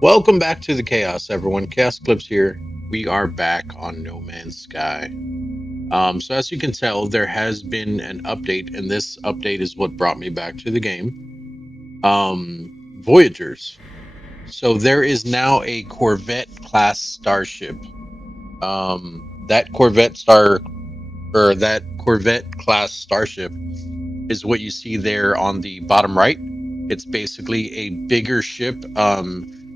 Welcome back to the chaos, everyone. ChaosEclipse here. We are back on No Man's Sky. So as you can tell, there has been an update, and this update is what brought me back to the game. Voyagers. So there is now a Corvette class starship. That Corvette star or that Corvette class starship is what you see there on the bottom right. It's basically a bigger ship,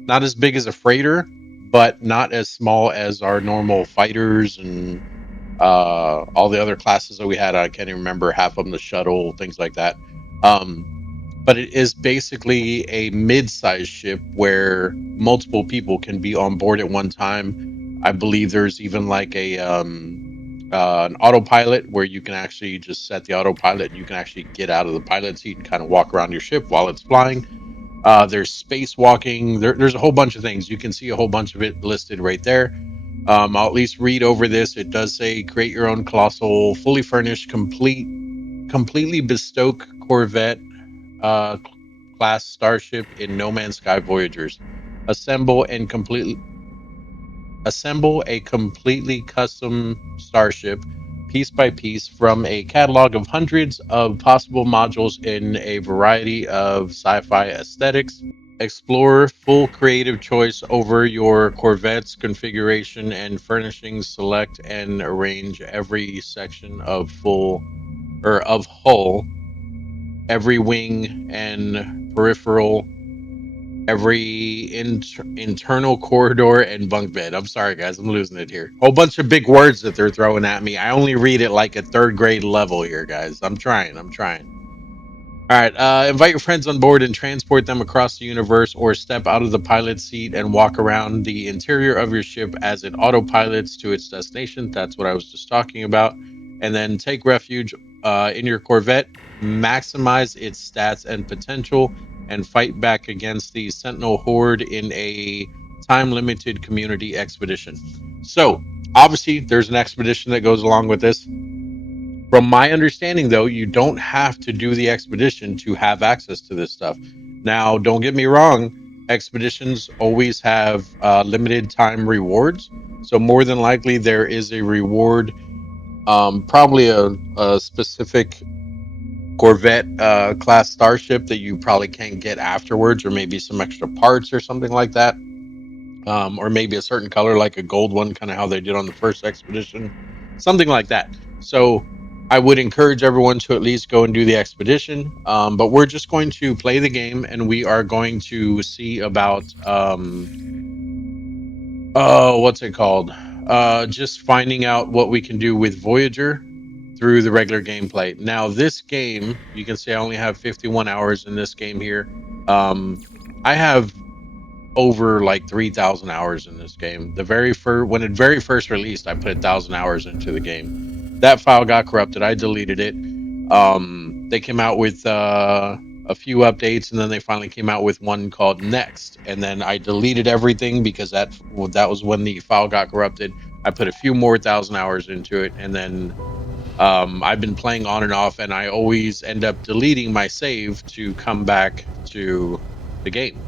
not as big as a freighter, but not as small as our normal fighters and all the other classes that we had. I can't even remember half of them, the shuttle, things like that. But it is basically a mid-sized ship where multiple people can be on board at one time. I believe there's even like an autopilot where you can actually just set the autopilot and you can actually get out of the pilot seat and kind of walk around your ship while it's flying. There's spacewalking. There's a whole bunch of things. You can see a whole bunch of it listed right there. I'll at least read over this. It does say create your own colossal, fully furnished, completely bespoke Corvette uh, class starship in No Man's Sky Voyagers. Assemble and completely assemble a completely custom starship piece by piece from a catalog of hundreds of possible modules in a variety of sci-fi aesthetics. Explore full creative choice over your Corvette's configuration and furnishings. Select and arrange every section of full or of hull, every wing and peripheral, every internal corridor and bunk bed. I'm sorry, guys, I'm losing it here. Whole bunch of big words that they're throwing at me. I only read it like a third grade level here, guys. I'm trying. I'm trying. All right. Invite your friends on board and transport them across the universe, or step out of the pilot seat and walk around the interior of your ship as it autopilots to its destination. That's what I was just talking about. And then take refuge in your Corvette, maximize its stats and potential, and fight back against the Sentinel Horde in a time limited community expedition. So, obviously, there's an expedition that goes along with this. From my understanding, though, you don't have to do the expedition to have access to this stuff. Now, don't get me wrong, expeditions always have limited time rewards. So, more than likely, there is a reward, probably a specific Corvette class starship that you probably can't get afterwards, or maybe some extra parts or something like that. Or maybe a certain color, like a gold one, kind of how they did on the first expedition, something like that. So I would encourage everyone to at least go and do the expedition. But we're just going to play the game, and we are going to see about oh, what's it called? Just finding out what we can do with Voyager through the regular gameplay. Now, this game, you can see I only have 51 hours in this game here. I have over like 3,000 hours in this game. The very first when it very first released, I put 1,000 hours into the game. That file got corrupted. I deleted it. They came out with a few updates, and then they finally came out with one called Next. And then I deleted everything because that was when the file got corrupted. I put a few more 1,000 hours into it, and then I've been playing on and off, and I always end up deleting my save to come back to the game.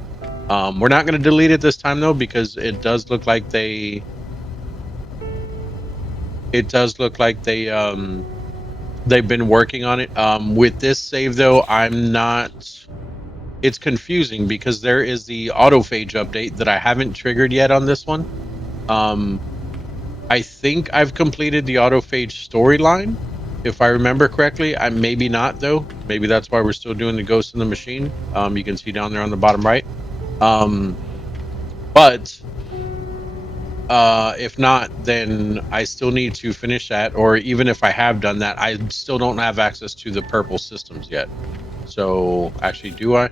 We're not going to delete it this time though, because it does look like they've been working on it. With this save though, I'm not. It's confusing because there is the autophage update that I haven't triggered yet on this one. I think I've completed the autophage storyline, if I remember correctly. I maybe not though. Maybe that's why we're still doing the Ghost in the Machine. You can see down there on the bottom right. But if not, then I still need to finish that. Or even if I have done that, I still don't have access to the purple systems yet. So actually, do I?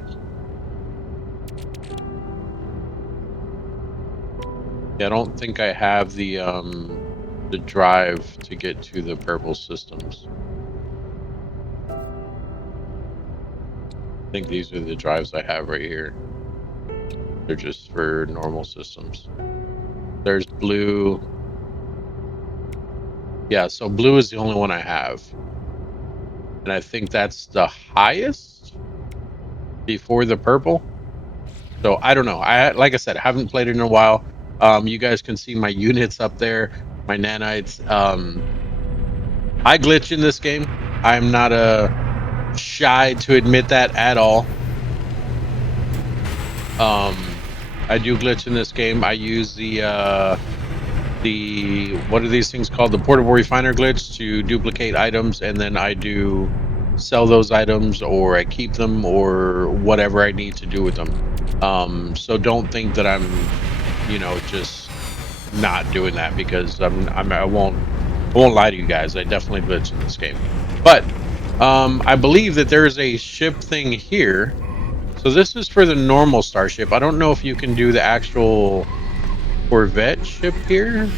Yeah, I don't think I have the drive to get to the purple systems. I think these are the drives I have right here. They're just for normal systems. There's blue. Yeah, so blue is the only one I have. And I think that's the highest before the purple. So I don't know. Like I said, I haven't played it in a while. You guys can see my units up there, my nanites. I glitch in this game. I'm not shy to admit that at all. I do glitch in this game. I use the what are these things called? The portable refiner glitch to duplicate items, and then I do sell those items, or I keep them, or whatever I need to do with them. So don't think that I'm, just not doing that, because I won't lie to you guys. I definitely glitch in this game. But I believe that there is a ship thing here. So this is for the normal starship. I don't know if you can do the actual Corvette ship here.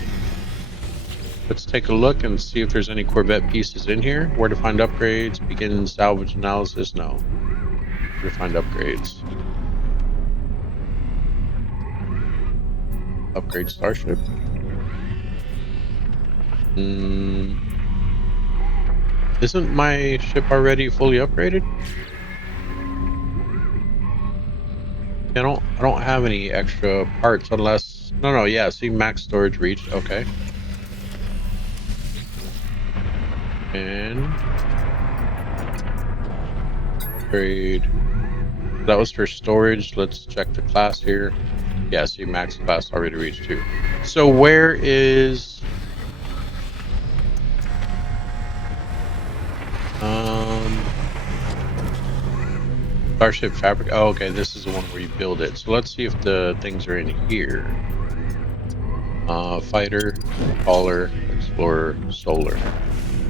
Let's take a look and see if there's any Corvette pieces in here. Where to find upgrades? Begin salvage analysis? No. Where to find upgrades? Upgrade starship. Isn't my ship already fully upgraded? I don't have any extra parts unless no, yeah, see, max storage reached. Okay. And upgrade. That was for storage. Let's check the class here. Yeah, see, max class already reached too. So where is Starship Fabric? Oh, okay, this is the one where you build it. So let's see if the things are in here. Fighter, Caller, Explorer, Solar.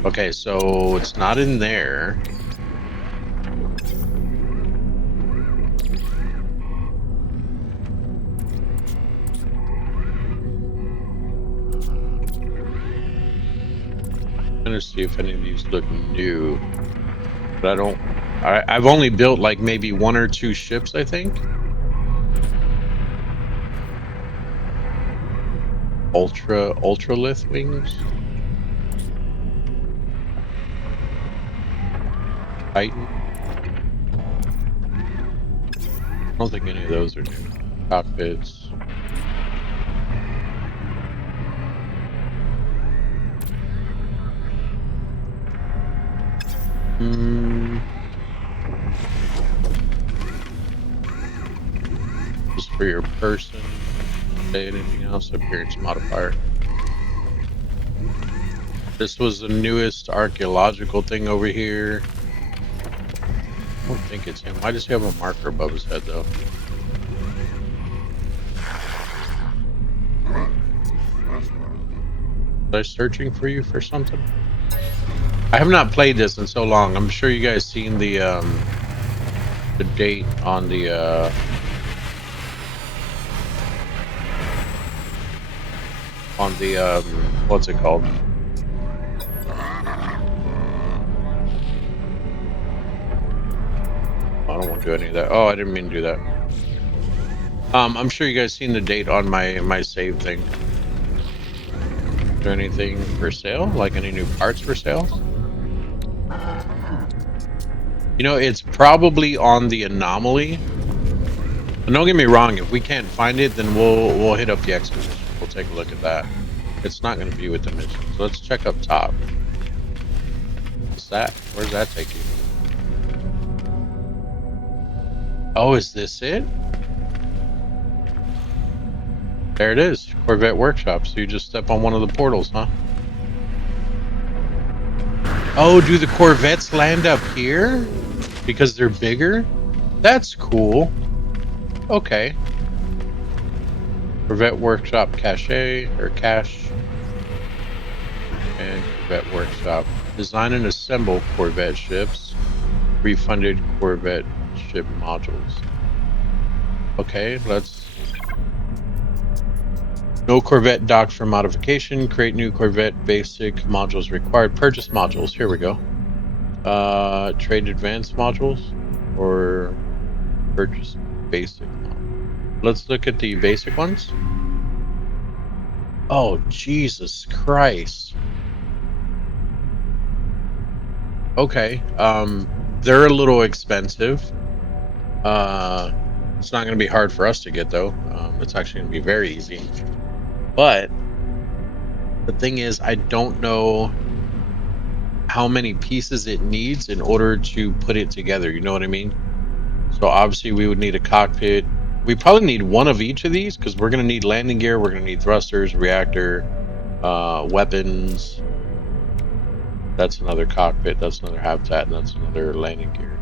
Okay, so it's not in there. I'm gonna see if any of these look new. But I've only built like maybe 1 or 2 ships, I think. Ultralith wings. Titan. I don't think any of those are new. Cockpits. Just for your person. Say anything else? Appearance modifier. This was the newest archaeological thing over here. I don't think it's him. Why does he have a marker above his head, though? Was I searching for you for something? I have not played this in so long. I'm sure you guys seen the date on the what's it called? I don't want to do any of that. Oh, I didn't mean to do that. I'm sure you guys seen the date on my save thing. Is there anything for sale? Like any new parts for sale? You know, it's probably on the anomaly. But don't get me wrong, if we can't find it, then we'll hit up the expedition. We'll take a look at that. It's not going to be with the mission. So let's check up top. What's that? Where's that take you? Oh, is this it? There it is. Corvette Workshop. So you just step on one of the portals, huh? Oh, do the Corvettes land up here? Because they're bigger? That's cool. Okay. Corvette Workshop Cache, or Cache. And Corvette Workshop. Design and assemble Corvette ships. Refunded Corvette ship modules. Okay, let's... No Corvette docked for modification. Create new Corvette basic modules required. Purchase modules. Here we go. Trade advanced modules or purchase basic modules. Let's look at the basic ones. Oh, Jesus Christ. Okay. They're a little expensive. It's not going to be hard for us to get, though. It's actually going to be very easy. But the thing is, I don't know how many pieces it needs in order to put it together. You know what I mean? So obviously we would need a cockpit. We probably need one of each of these because we're going to need landing gear. We're going to need thrusters, reactor, weapons. That's another cockpit. That's another habitat. And that's another landing gear.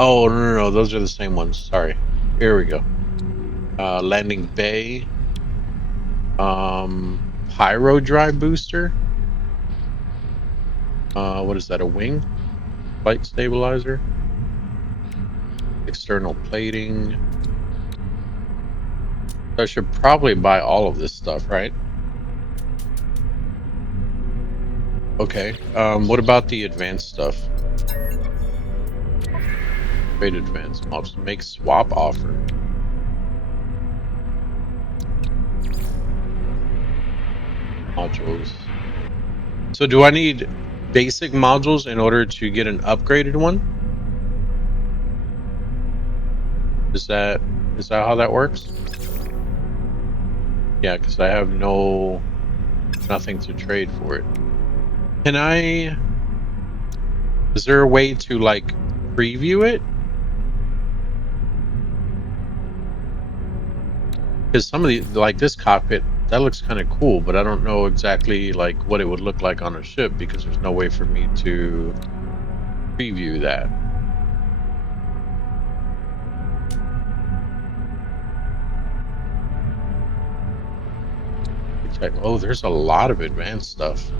Oh, no. Those are the same ones. Sorry. Here we go. Landing bay. Pyro drive booster. What is that? A wing? Flight stabilizer. External plating. I should probably buy all of this stuff, right? Okay. What about the advanced stuff? Trade advanced mobs. Make swap offer. Modules. So do I need basic modules in order to get an upgraded one? Is that how that works? Yeah, because I have nothing to trade for it. Can I? Is there a way to like preview it? Because some of the, like this cockpit, that looks kind of cool, but I don't know exactly like what it would look like on a ship because there's no way for me to preview that. Oh, there's a lot of advanced stuff.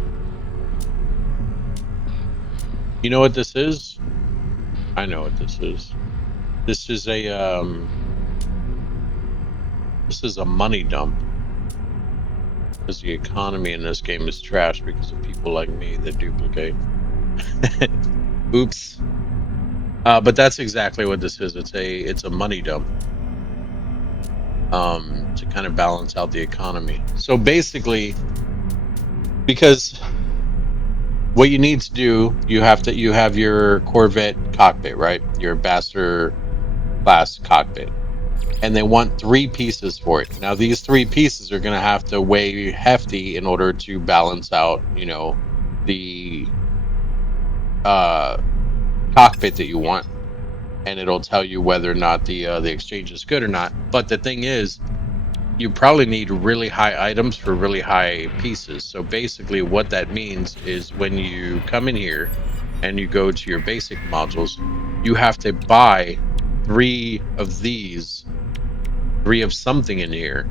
You know what this is? I know what this is. This is a money dump. Because the economy in this game is trash because of people like me that duplicate. Oops. But that's exactly what this is. It's a money dump. To kind of balance out the economy. So basically, because what you need to do, you have your Corvette cockpit, right? Your Ambassador class cockpit. And they want 3 pieces for it. Now these 3 pieces are going to have to weigh hefty in order to balance out, you know, the cockpit that you want, and it'll tell you whether or not the exchange is good or not. But the thing is, you probably need really high items for really high pieces. So basically what that means is when you come in here and you go to your basic modules, you have to buy 3 of these, 3 of something in here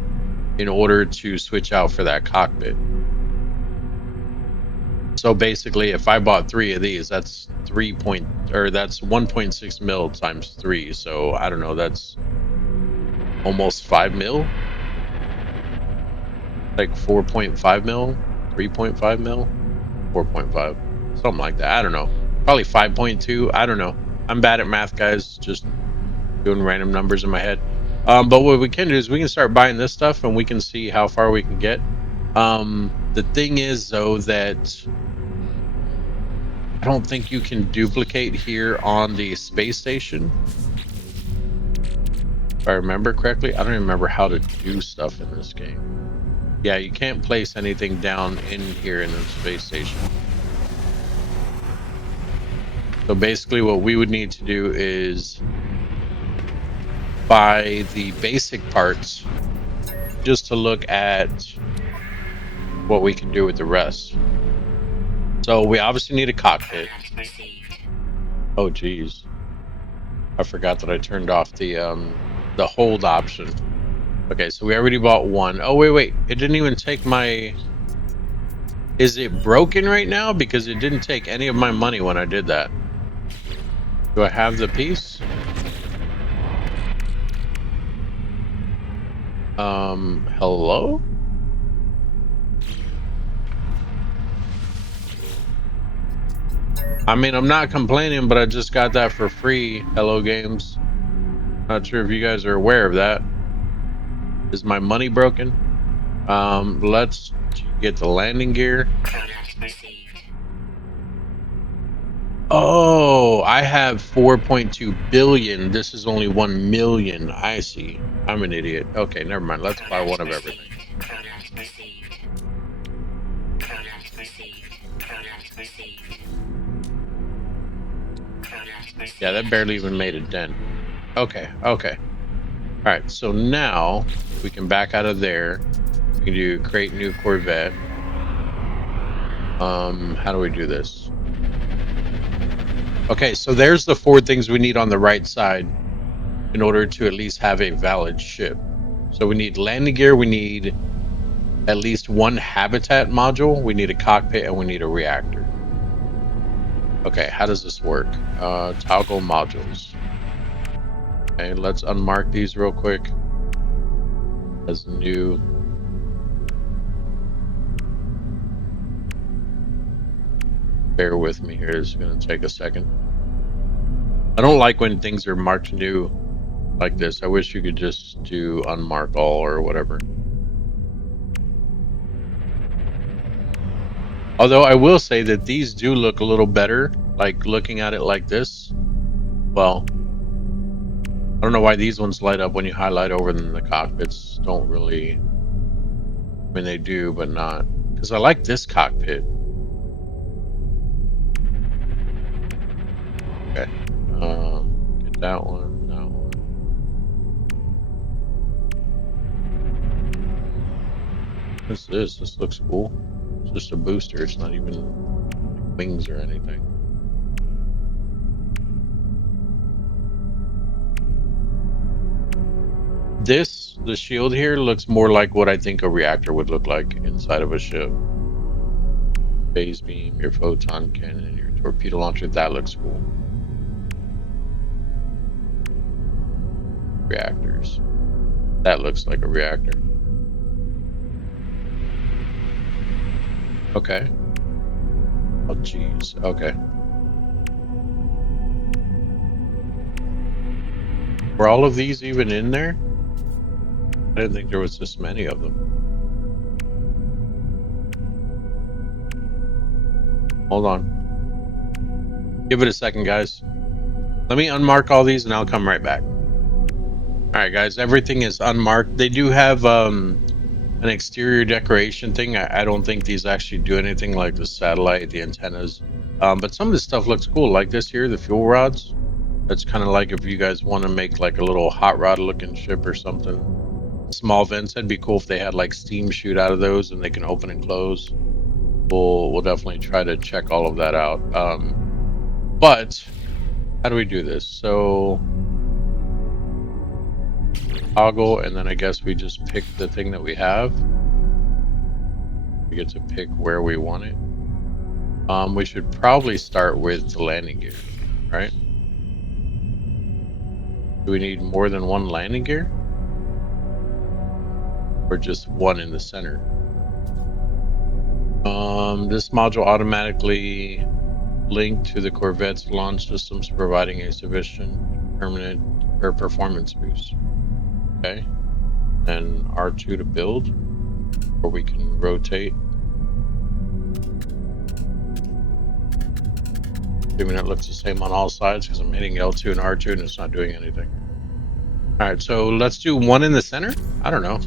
in order to switch out for that cockpit. So basically, if I bought 3 of these, that's 1.6 mil times 3. So I don't know, that's almost 5 mil, like 4.5 mil, 3.5 mil, 4.5, something like that. I don't know, probably 5.2. I don't know. I'm bad at math, guys. Just doing random numbers in my head. But what we can do is we can start buying this stuff and we can see how far we can get. The thing is, though, that I don't think you can duplicate here on the space station. If I remember correctly, I don't even remember how to do stuff in this game. Yeah, you can't place anything down in here in the space station. So basically what we would need to do is buy the basic parts just to look at what we can do with the rest. So we obviously need a cockpit. Oh geez, I forgot that I turned off the hold option. Okay, so we already bought 1. Oh wait, it didn't even take my... Is it broken right now? Because it didn't take any of my money when I did that. Do I have the piece? Hello? I mean, I'm not complaining, but I just got that for free. Hello Games. Not sure if you guys are aware of that. Is my money broken? Let's get the landing gear. Oh, I have 4.2 billion. This is only 1 million. I see. I'm an idiot. Okay, never mind. Let's buy one of everything. Yeah, that barely even made a dent. Okay, okay. All right, so now we can back out of there. We can do create new Corvette. How do we do this? Okay, so there's the 4 things we need on the right side in order to at least have a valid ship. So we need landing gear, we need at least 1 habitat module, we need a cockpit, and we need a reactor. Okay, how does this work? Toggle modules. Okay, let's unmark these real quick as new. Bear with me here, it's going to take a second. I don't like when things are marked new like this. I wish you could just do unmark all or whatever. Although I will say that these do look a little better, like looking at it like this. Well, I don't know why these ones light up when you highlight over them. The cockpits don't really. I mean, they do, but not. Because I like this cockpit. Okay. Get that one, that one. What's this? This looks cool. It's just a booster. It's not even wings or anything. The shield here looks more like what I think a reactor would look like inside of a ship. Phase beam, your photon cannon, your torpedo launcher, that looks cool. Reactors. That looks like a reactor. Okay. Oh, geez. Okay. Were all of these even in there? I didn't think there was this many of them. Hold on. Give it a second, guys. Let me unmark all these and I'll come right back. Alright, guys. Everything is unmarked. They do have an exterior decoration thing. I don't think these actually do anything like the satellite, the antennas. But some of this stuff looks cool. Like this here, the fuel rods. That's kind of like if you guys want to make like a little hot rod looking ship or something. Small vents, that'd be cool if they had like steam shoot out of those and they can open and close. We'll definitely try to check all of that out. But how do we do this? So toggle, and then I guess we just pick the thing that we have. We get to pick where we want it. We should probably start with the landing gear, right? Do we need more than 1 landing gear? Or just 1 in the center? This module automatically linked to the Corvette's launch systems, providing a sufficient permanent or performance boost. Okay. And R2 to build, or we can rotate. Assuming it looks the same on all sides because I'm hitting L2 and R2 and it's not doing anything. Alright, so let's do 1 in the center? I don't know.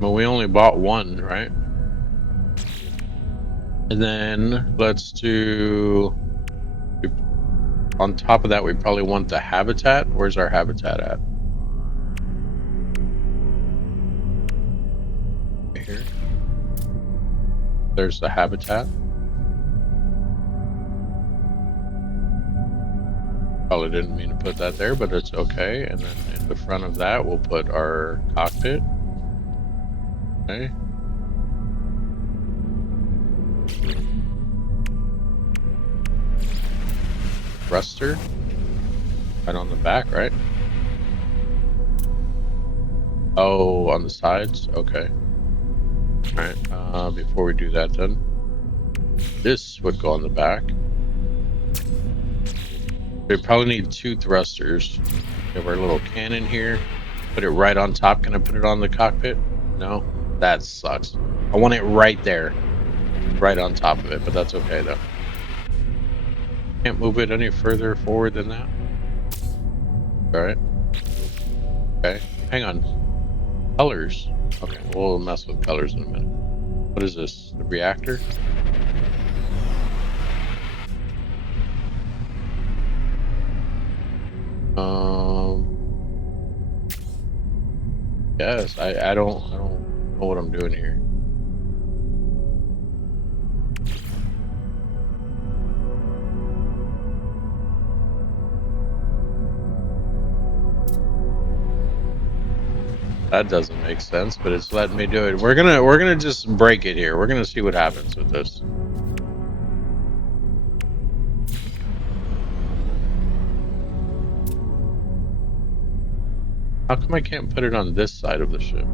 Well, we only bought 1, right? And then let's do... On top of that, we probably want the habitat. Where's our habitat at? Right here. There's the habitat. Probably didn't mean to put that there, but it's okay. And then in the front of that, we'll put our cockpit. Okay. Thruster. Right on the back, right? Oh, on the sides? Okay. Alright, before we do that then, this would go on the back. We probably need 2 thrusters. We have our little cannon here. Put it right on top. Can I put it on the cockpit? No? That sucks. I want it right there. Right on top of it, but that's okay though. Can't move it any further forward than that. Alright. Okay. Hang on. Colors. Okay, we'll mess with colors in a minute. What is this? The reactor? Yes, I don't know what I'm doing here. That doesn't make sense, but it's letting me do it. We're gonna just break it here. We're gonna see what happens with this. How come I can't put it on this side of the ship?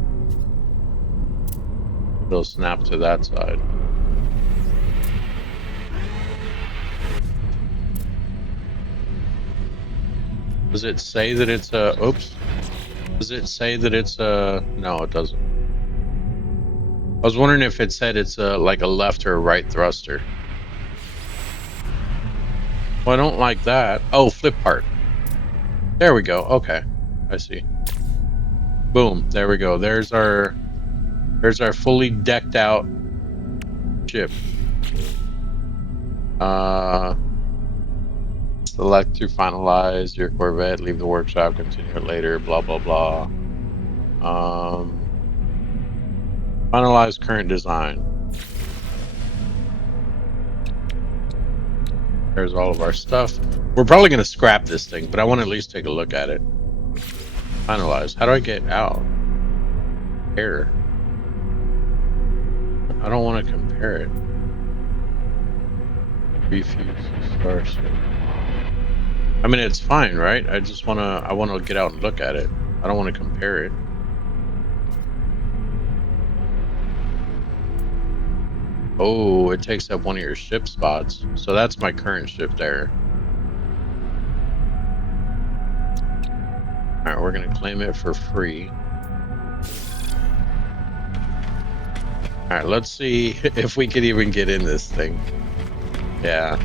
It'll snap to that side. Does it say that it's a... Oops. Does it say that it's a... No, it doesn't. I was wondering if it said it's a, like a left or a right thruster. Well, I don't like that. Oh, flip part. There we go. Okay. I see. Boom. There we go. There's our fully decked out ship. Select to finalize your Corvette, leave the workshop, continue it later, blah, blah, blah. Finalize current design. There's all of our stuff. We're probably going to scrap this thing, but I want to at least take a look at it. Finalize. How do I get out? Error. I don't want to compare it. Refuse starship. I mean, it's fine, right? I want to get out and look at it. I don't want to compare it. Oh, it takes up one of your ship spots. So that's my current ship there. All right, we're going to claim it for free. All right, let's see if we could even get in this thing. Yeah.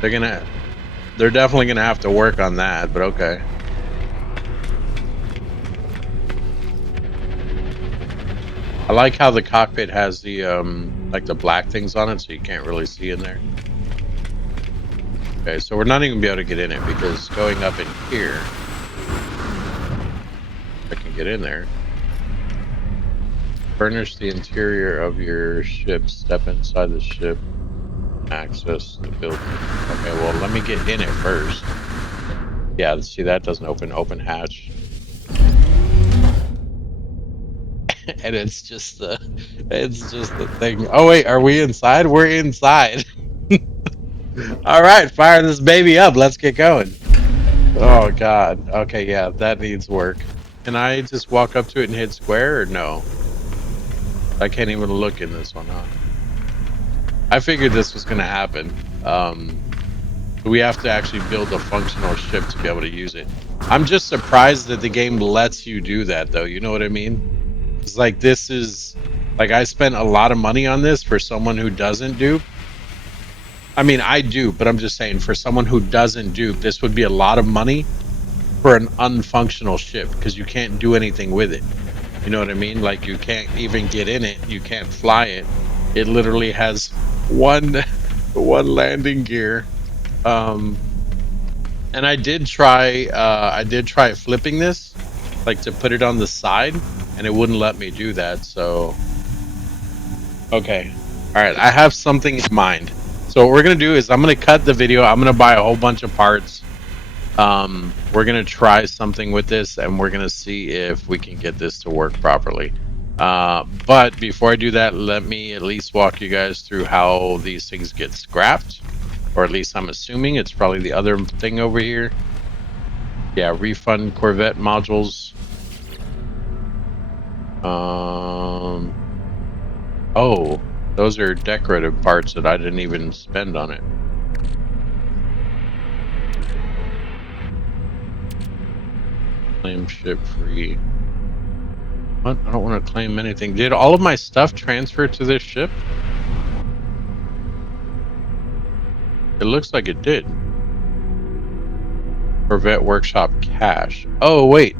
They're definitely going to have to work on that, but okay. I like how the cockpit has the like the black things on it, so you can't really see in there. Okay, so we're not even gonna be able to get in it because going up in here, I can get in there. Furnish the interior of your ship. Step inside the ship. Access the building. Okay, well, let me get in it first. Yeah, see, that doesn't open hatch. And it's just the thing. Oh wait, are we inside? We're inside. All right, fire this baby up. Let's get going. Oh god. Okay, yeah, that needs work. Can I just walk up to it and hit square, or no? I can't even look in this one, huh? I figured this was gonna happen. We have to actually build a functional ship to be able to use it. I'm just surprised that the game lets you do that, though. You know what I mean? It's like, this is... Like, I spent a lot of money on this for someone who doesn't dupe. I mean, I do, but I'm just saying, for someone who doesn't dupe, this would be a lot of money for an unfunctional ship, because you can't do anything with it. You know what I mean? Like, you can't even get in it. You can't fly it. It literally has one landing gear. And I did try flipping this, like to put it on the side, and it wouldn't let me do that. So, okay, all right, I have something in mind. So what we're gonna do is I'm gonna cut the video. I'm gonna buy a whole bunch of parts. We're gonna try something with this, and we're gonna see if we can get this to work properly. But before I do that, let me at least walk you guys through how these things get scrapped. Or at least I'm assuming it's probably the other thing over here. Yeah, refund Corvette modules. Oh, those are decorative parts that I didn't even spend on it. Claim ship free. What? I don't want to claim anything. Did all of my stuff transfer to this ship? It looks like it did. Corvette Workshop cache. Oh, wait.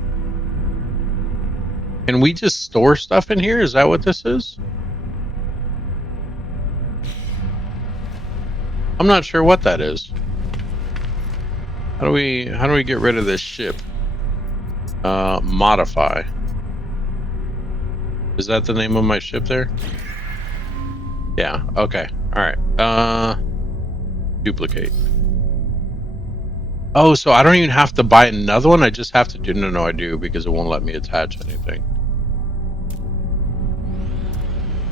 Can we just store stuff in here? Is that what this is? I'm not sure what that is. How do we get rid of this ship? Modify. Is that the name of my ship there? Yeah, okay. Alright. Duplicate. Oh, so I don't even have to buy another one? I just have to do... No, I do, because it won't let me attach anything.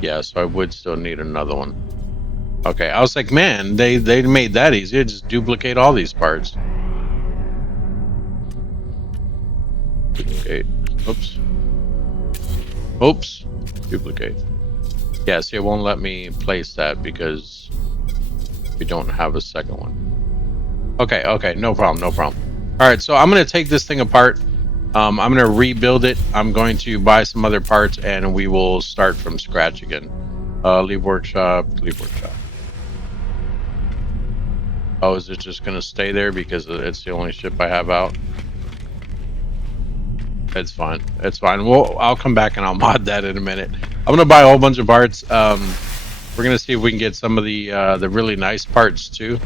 Yeah, so I would still need another one. Okay, I was like, man, they made that easy. Just duplicate all these parts. Duplicate. Oops. Oops. Duplicate. Yeah, see, it won't let me place that because we don't have a second one. Okay, no problem. All right, so I'm going to take this thing apart. I'm going to rebuild it. I'm going to buy some other parts, and we will start from scratch again. Leave workshop. Oh, is it just going to stay there because it's the only ship I have out? It's fine. I'll come back and I'll mod that in a minute. I'm going to buy a whole bunch of parts. We're going to see if we can get some of the really nice parts too.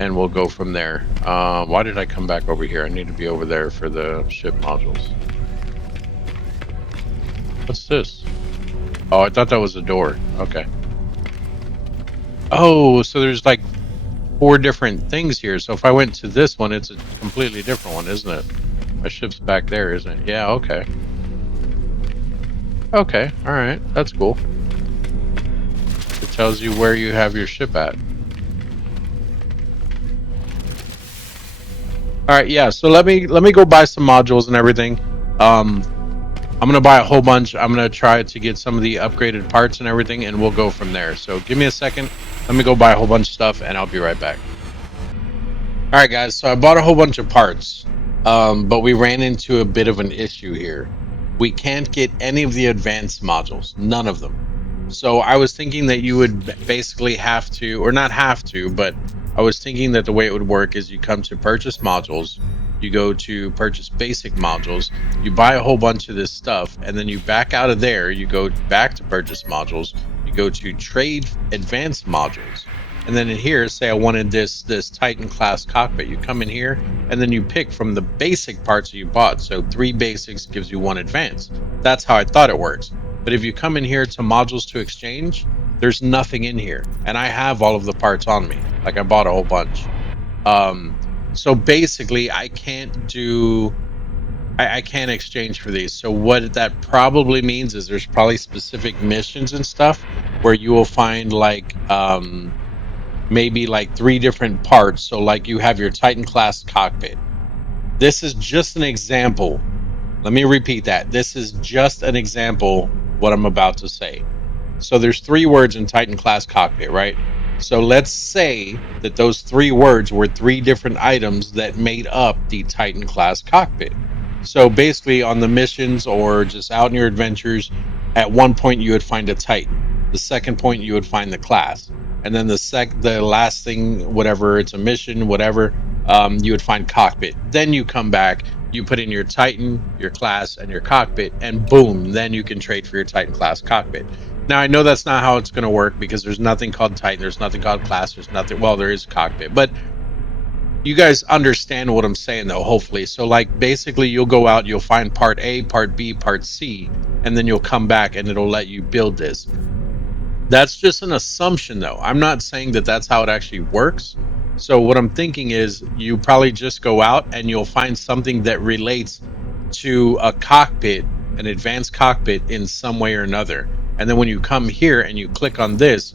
And we'll go from there. Why did I come back over here? I need to be over there for the ship modules. What's this? Oh, I thought that was a door. Okay. Oh, so there's like 4 different things here. So if I went to this one, it's a completely different one, isn't it? My ship's back there, isn't it? Yeah, okay. Okay, alright. That's cool. It tells you where you have your ship at. All right, yeah. So let me go buy some modules and everything. I'm gonna buy a whole bunch. I'm gonna try to get some of the upgraded parts and everything, and we'll go from there. So give me a second. Let me go buy a whole bunch of stuff, and I'll be right back. All right, guys. So I bought a whole bunch of parts, but we ran into a bit of an issue here. We can't get any of the advanced modules, none of them. So I was thinking that you would basically have to, or not have to, but I was thinking that the way it would work is you come to purchase modules, you go to purchase basic modules, you buy a whole bunch of this stuff, and then you back out of there, you go back to purchase modules, you go to trade advanced modules, and then in here, say I wanted this Titan class cockpit, you come in here, and then you pick from the basic parts that you bought. So 3 basics gives you 1 advanced. That's how I thought it works. But if you come in here to modules to exchange, there's nothing in here, and I have all of the parts on me. Like I bought a whole bunch. So basically I can't exchange for these. So what that probably means is there's probably specific missions and stuff where you will find like maybe like 3 different parts. So like you have your Titan class cockpit. This is just an example. Let me repeat that. This is just an example what I'm about to say. So there's 3 words in Titan class cockpit, right? So let's say that those 3 words were 3 different items that made up the Titan class cockpit. So basically on the missions or just out in your adventures, at one point you would find a Titan. The second point you would find the class. And then the last thing, whatever, it's a mission, whatever, you would find cockpit. Then you come back, you put in your Titan, your class, and your cockpit, and boom, then you can trade for your Titan class cockpit. Now, I know that's not how it's going to work because there's nothing called Titan, there's nothing called class, there's nothing, well, there is cockpit, but you guys understand what I'm saying, though, hopefully. So, like, basically, you'll go out, you'll find part A, part B, part C, and then you'll come back and it'll let you build this. That's just an assumption, though. I'm not saying that that's how it actually works. So what I'm thinking is you probably just go out and you'll find something that relates to a cockpit, an advanced cockpit in some way or another. And then when you come here and you click on this,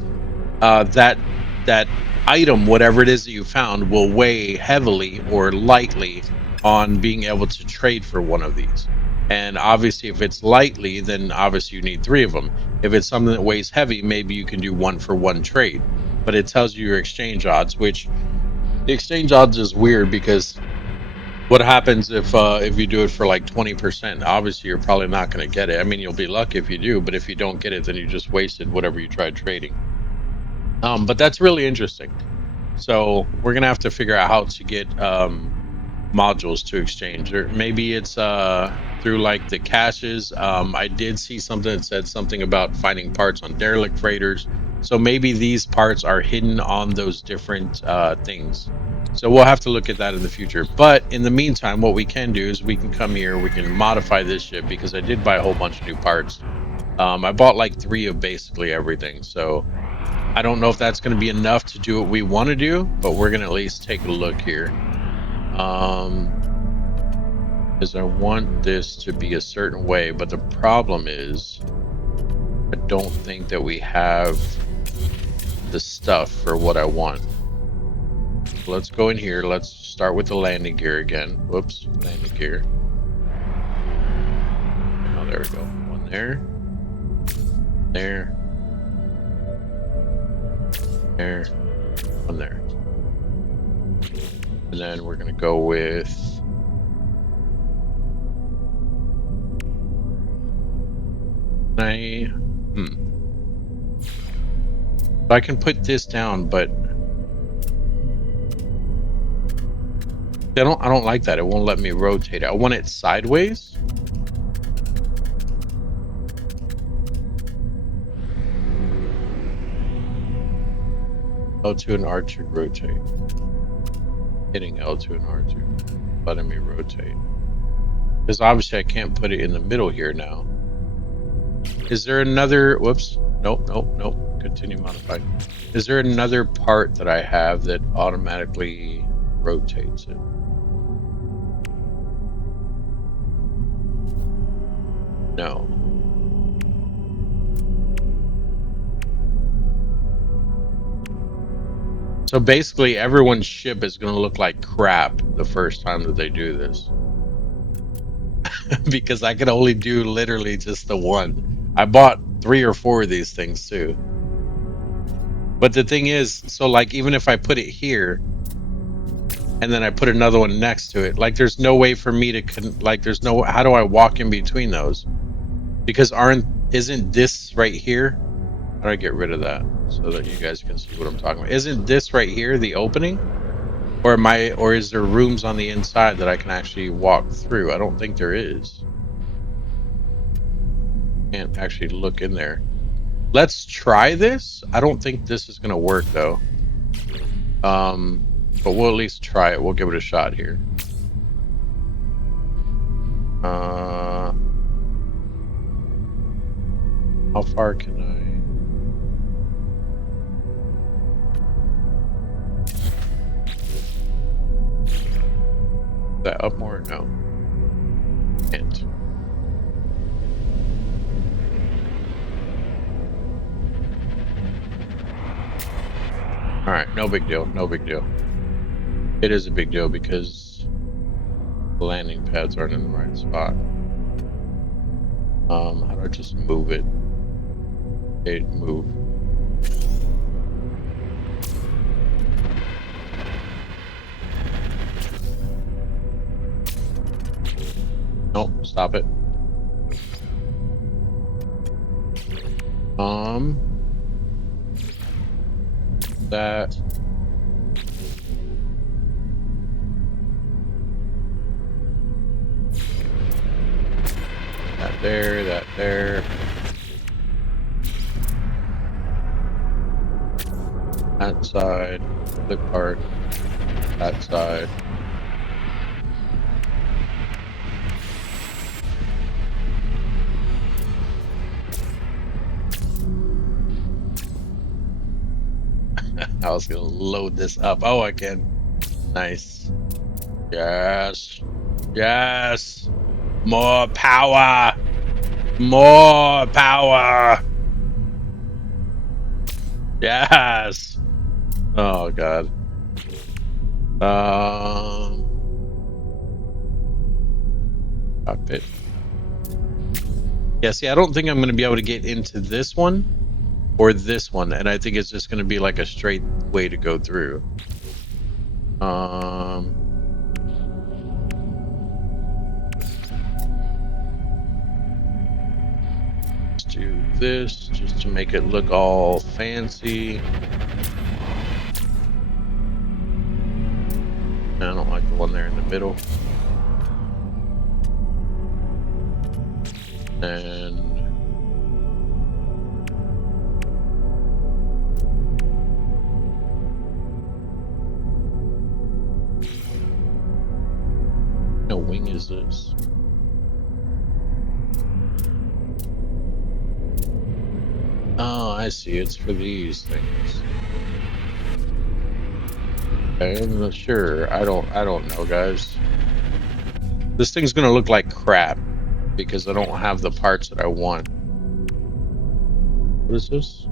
that item, whatever it is that you found, will weigh heavily or lightly on being able to trade for one of these. And obviously, if it's lightly, then obviously you need 3 of them. If it's something that weighs heavy, maybe you can do 1-for-1 trade. But it tells you your exchange odds, which the exchange odds is weird because what happens if you do it for like 20%? Obviously, you're probably not going to get it. I mean, you'll be lucky if you do, but if you don't get it, then you just wasted whatever you tried trading. But that's really interesting. So we're gonna have to figure out how to get modules to exchange, or maybe it's through like the caches. I did see something that said something about finding parts on derelict freighters, so maybe these parts are hidden on those different things. So we'll have to look at that in the future. But in the meantime, what we can do is we can come here, we can modify this ship, because I did buy a whole bunch of new parts. I bought like 3 of basically everything, so I don't know if that's going to be enough to do what we want to do, but we're going to at least take a look here. Because I want this to be a certain way, but the problem is I don't think that we have the stuff for what I want. Let's go in here. Let's start with the landing gear again. Whoops, landing gear. Oh, there we go. One there. There. There. One there. And then we're going to go with... I can put this down, but I don't like that. It won't let me rotate it. I want it sideways. L2 and R2 rotate. Hitting L2 and R2, letting me rotate. Because obviously I can't put it in the middle here now. Is there another, whoops, nope. Continue modifying. Is there another part that I have that automatically rotates it? No. So basically everyone's ship is going to look like crap the first time that they do this. Because I could only do literally just the one. I bought 3 or 4 of these things too. But the thing is, so like even if I put it here and then I put another one next to it, like there's no way for me to there's no, how do I walk in between those? Because isn't this right here? How do I get rid of that so that you guys can see what I'm talking about? Isn't this right here the opening? Or is there rooms on the inside that I can actually walk through? I don't think there is. Can't actually look in there. Let's try this. I don't think this is gonna work though. But we'll at least try it. We'll give it a shot here. How far can I? Is that up more? No. Can't. Alright, no big deal. No big deal. It is a big deal because the landing pads aren't in the right spot. How do I just move it? Okay, move. Nope, stop it. That. That there, that there. That side, the part, that side. I was gonna load this up. Oh, I can. Nice. Yes. Yes. More power. More power. Yes. Oh God. Cockpit. Yeah, see, I don't think I'm gonna be able to get into this one or this one, and I think it's just gonna be like a straight way to go through. Let's do this just to make it look all fancy. there in the middle. And what wing is this? Oh, I see. It's for these things. Okay, sure. I don't know, guys. This thing's gonna look like crap because I don't have the parts that I want. What is this?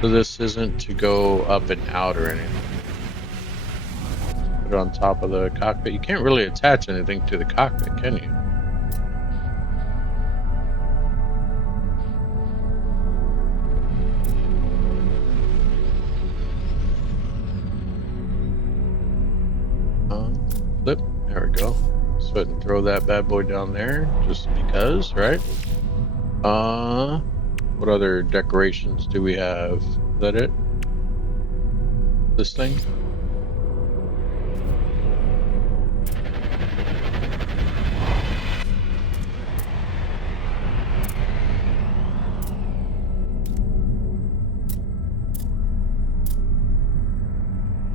So this isn't to go up and out or anything. Put it on top of the cockpit. You can't really attach anything to the cockpit, can you? Flip. There we go. Let's go ahead and throw that bad boy down there, just because, right? What other decorations do we have? Is that it? This thing?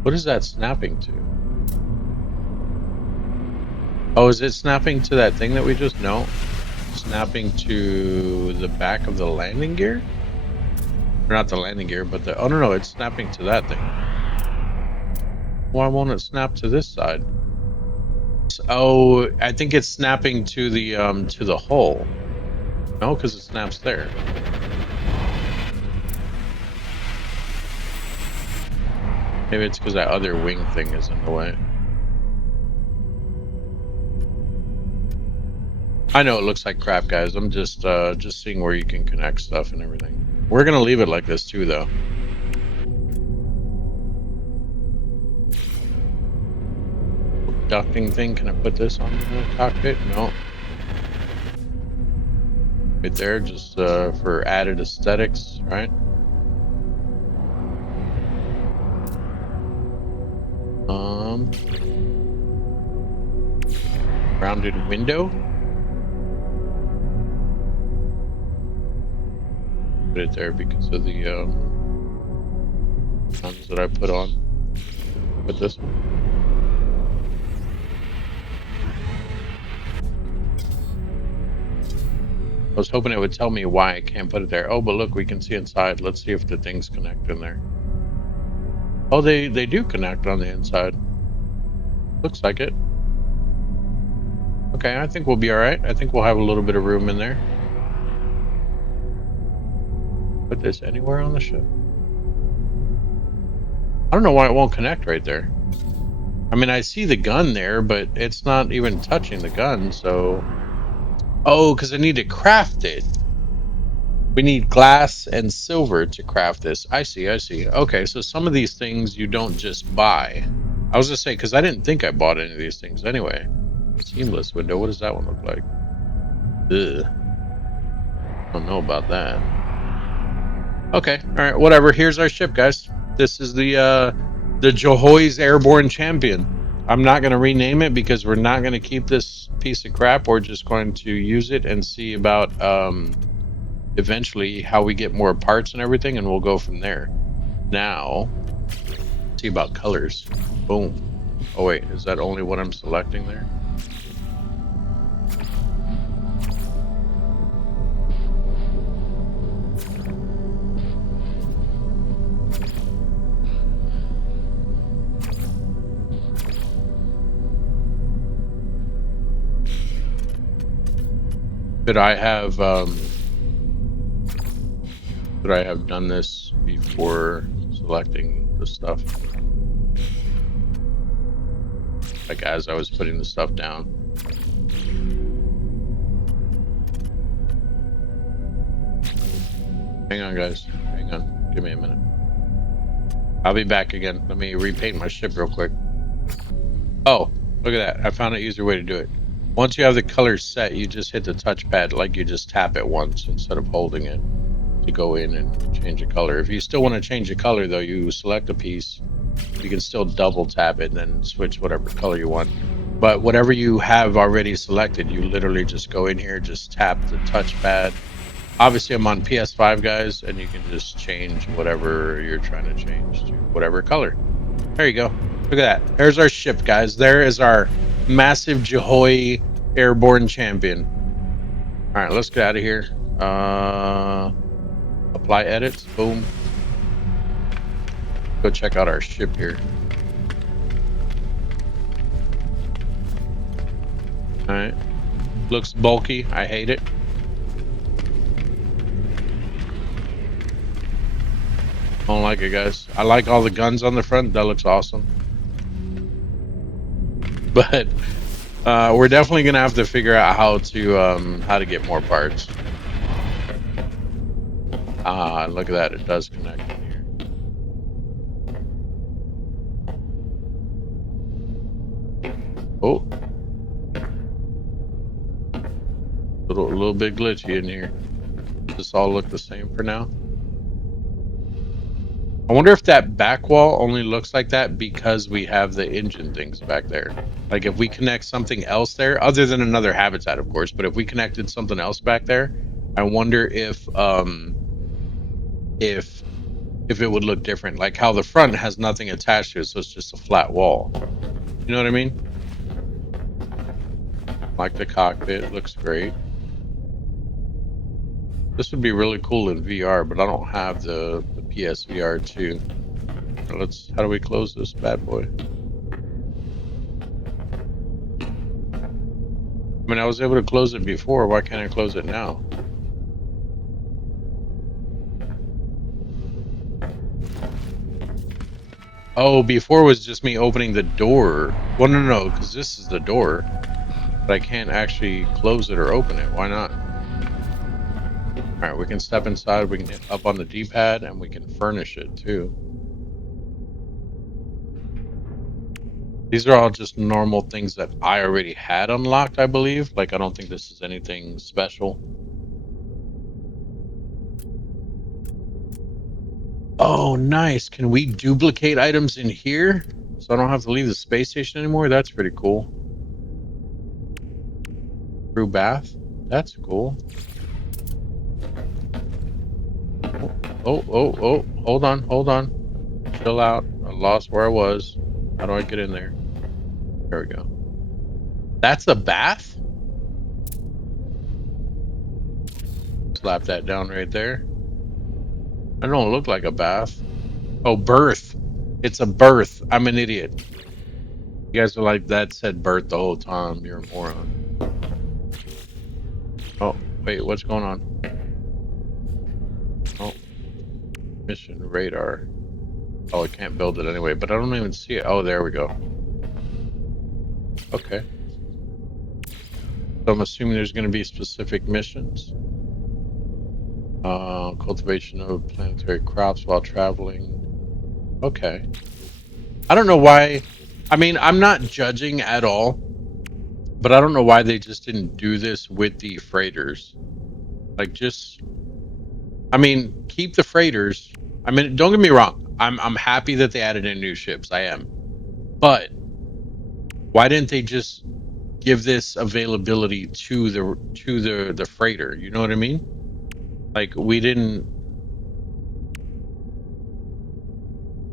What is that snapping to? Oh, is it snapping to that thing that we just know? Snapping to the back of the landing gear? Or not the landing gear, but the... Oh, no, it's snapping to that thing. Why won't it snap to this side? Oh, I think it's snapping to the hull. No, because it snaps there. Maybe it's because that other wing thing is in the way. I know it looks like crap, guys. I'm just seeing where you can connect stuff and everything. We're gonna leave it like this too, though. Ducting thing. Can I put this on the cockpit? No. Right there, just for added aesthetics, right? Rounded window. Put it there because of the ones that I put on. Put this one. I was hoping it would tell me why I can't put it there. Oh, but look, we can see inside. Let's see if the things connect in there. Oh, they do connect on the inside. Looks like it. Okay, I think we'll be all right. I think we'll have a little bit of room in there. Put this anywhere on the ship? I don't know why it won't connect right there. I mean, I see the gun there, but it's not even touching the gun, so... Oh, because I need to craft it. We need glass and silver to craft this. I see. Okay, so some of these things you don't just buy. I was gonna say, because I didn't think I bought any of these things anyway. Seamless window, what does that one look like? Ugh. I don't know about that. Okay, alright, whatever. Here's our ship, guys. This is the Johoy's Airborne Champion. I'm not gonna rename it because we're not gonna keep this piece of crap. We're just going to use it and see about eventually how we get more parts and everything, and we'll go from there. Now, see about colors. Boom. Oh wait, is that only what I'm selecting there? Could I have done this before selecting the stuff? Like as I was putting the stuff down. Hang on, guys. Hang on. Give me a minute. I'll be back again. Let me repaint my ship real quick. Oh, look at that. I found an easier way to do it. Once you have the colors set, you just hit the touchpad like you just tap it once instead of holding it. to go in and change the color. If you still want to change the color, though, you select a piece. You can still double tap it and then switch whatever color you want. But whatever you have already selected, you literally just go in here, just tap the touchpad. Obviously, I'm on PS5, guys, and you can just change whatever you're trying to change to whatever color. There you go. Look at that. There's our ship, guys. There is our massive Jahoy airborne champion. All right, let's get out of here. Apply edits. Boom. Go check out our ship here. All right. Looks bulky. I hate it. I don't like it, guys. I like all the guns on the front. That looks awesome. But we're definitely gonna have to figure out how to get more parts. Look at that. It does connect in here. Oh. A little bit glitchy in here. Does this all look the same for now? I wonder if that back wall only looks like that because we have the engine things back there. Like if we connect something else there, other than another habitat, of course, but if we connected something else back there, I wonder if it would look different. Like how the front has nothing attached to it, so it's just a flat wall. You know what I mean? Like the cockpit looks great. This would be really cool in VR, but I don't have the PSVR 2. How do we close this bad boy? I mean, I was able to close it before. Why can't I close it now? Oh, before was just me opening the door. Well, no, because this is the door. But I can't actually close it or open it. Why not? Alright, we can step inside. We can hit up on the D-pad, and we can furnish it, too. These are all just normal things that I already had unlocked, I believe. Like, I don't think this is anything special. Oh, nice. Can we duplicate items in here? So I don't have to leave the space station anymore? That's pretty cool. Crew bath? That's cool. Oh. Hold on. Chill out. I lost where I was. How do I get in there? There we go. That's a bath? Slap that down right there. I don't look like a bath. Oh, berth. It's a berth. I'm an idiot. You guys are like, that said berth the whole time. You're a moron. Oh, wait, what's going on? Oh, mission radar. Oh, I can't build it anyway, but I don't even see it. Oh, there we go. Okay. So I'm assuming there's going to be specific missions. Cultivation of planetary crops while traveling. Okay. I don't know why. I mean, I'm not judging at all, but I don't know why they just didn't do this with the freighters. Like, I mean, keep the freighters. I mean, don't get me wrong. I'm happy that they added in new ships. I am. But why didn't they just give this availability to the freighter? You know what I mean? Like, we didn't.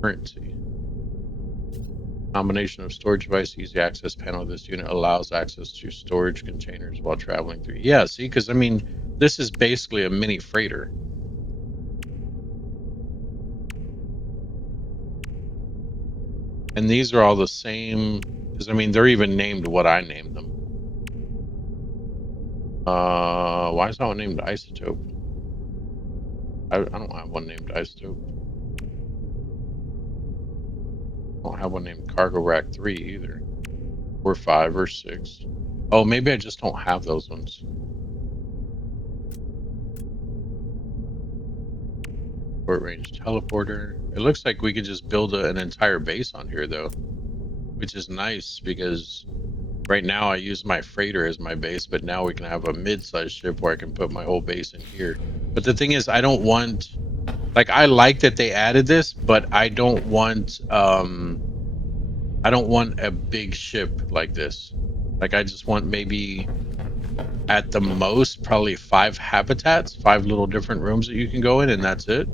Currency. Combination of storage device, easy access panel. This unit allows access to storage containers while traveling through. Yeah, see, because I mean, this is basically a mini freighter. And these are all the same, because I mean, they're even named what I named them. Why is that one named Isotope? I don't have one named Isotope. I don't have one named Cargo Rack 3 either. Or 5 or 6. Oh, maybe I just don't have those ones. Short range teleporter. It looks like we could just build an entire base on here though, which is nice because right now I use my freighter as my base, but now we can have a mid-sized ship where I can put my whole base in here. But the thing is, I don't want, like, I like that they added this, but I don't want a big ship like this. Like, I just want maybe at the most probably 5 habitats, 5 little different rooms that you can go in, and that's it.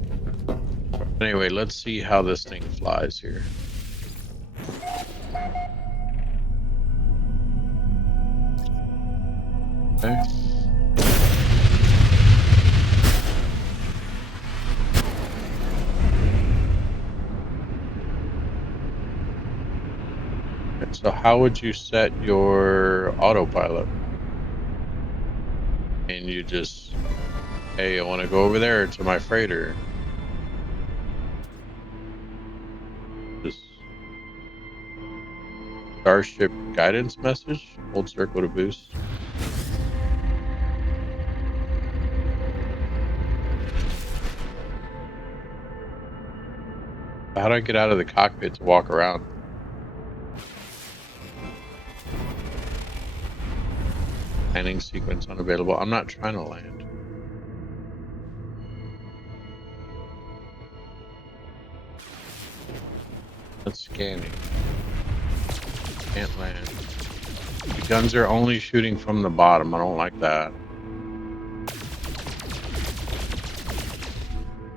But anyway, let's see how this thing flies here. Okay. So how would you set your autopilot? And you just, hey, I want to go over there to my freighter. Just Starship guidance message. Hold circle to boost. How do I get out of the cockpit to walk around? Landing sequence unavailable. I'm not trying to land. Let's scanning. Can't land. The guns are only shooting from the bottom. I don't like that.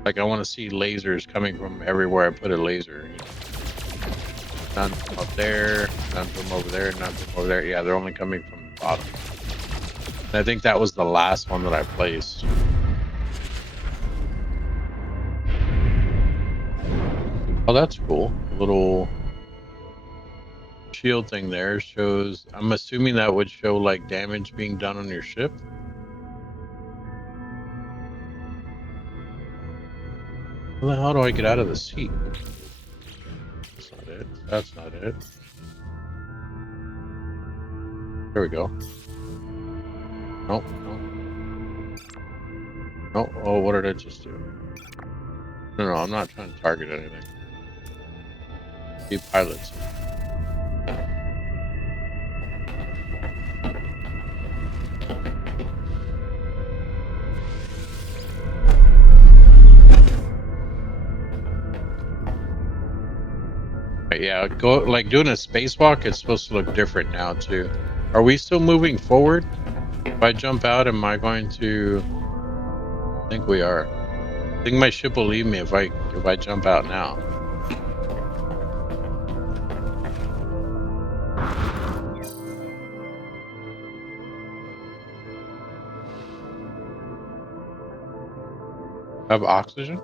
Like, I want to see lasers coming from everywhere I put a laser. You know? None from up there, none from over there, none from over there. Yeah, they're only coming from the bottom. And I think that was the last one that I placed. Oh, that's cool. A little shield thing there shows. I'm assuming that would show like damage being done on your ship. How the hell do I get out of the seat? That's not it. That's not it. There we go. Nope. Nope. Nope. Oh, what did I just do? No, I'm not trying to target anything. Be pilots. Right, yeah, go like doing a spacewalk. It's supposed to look different now too. Are we still moving forward? If I jump out, am I going to? I think we are. I think my ship will leave me if I jump out now. Have oxygen?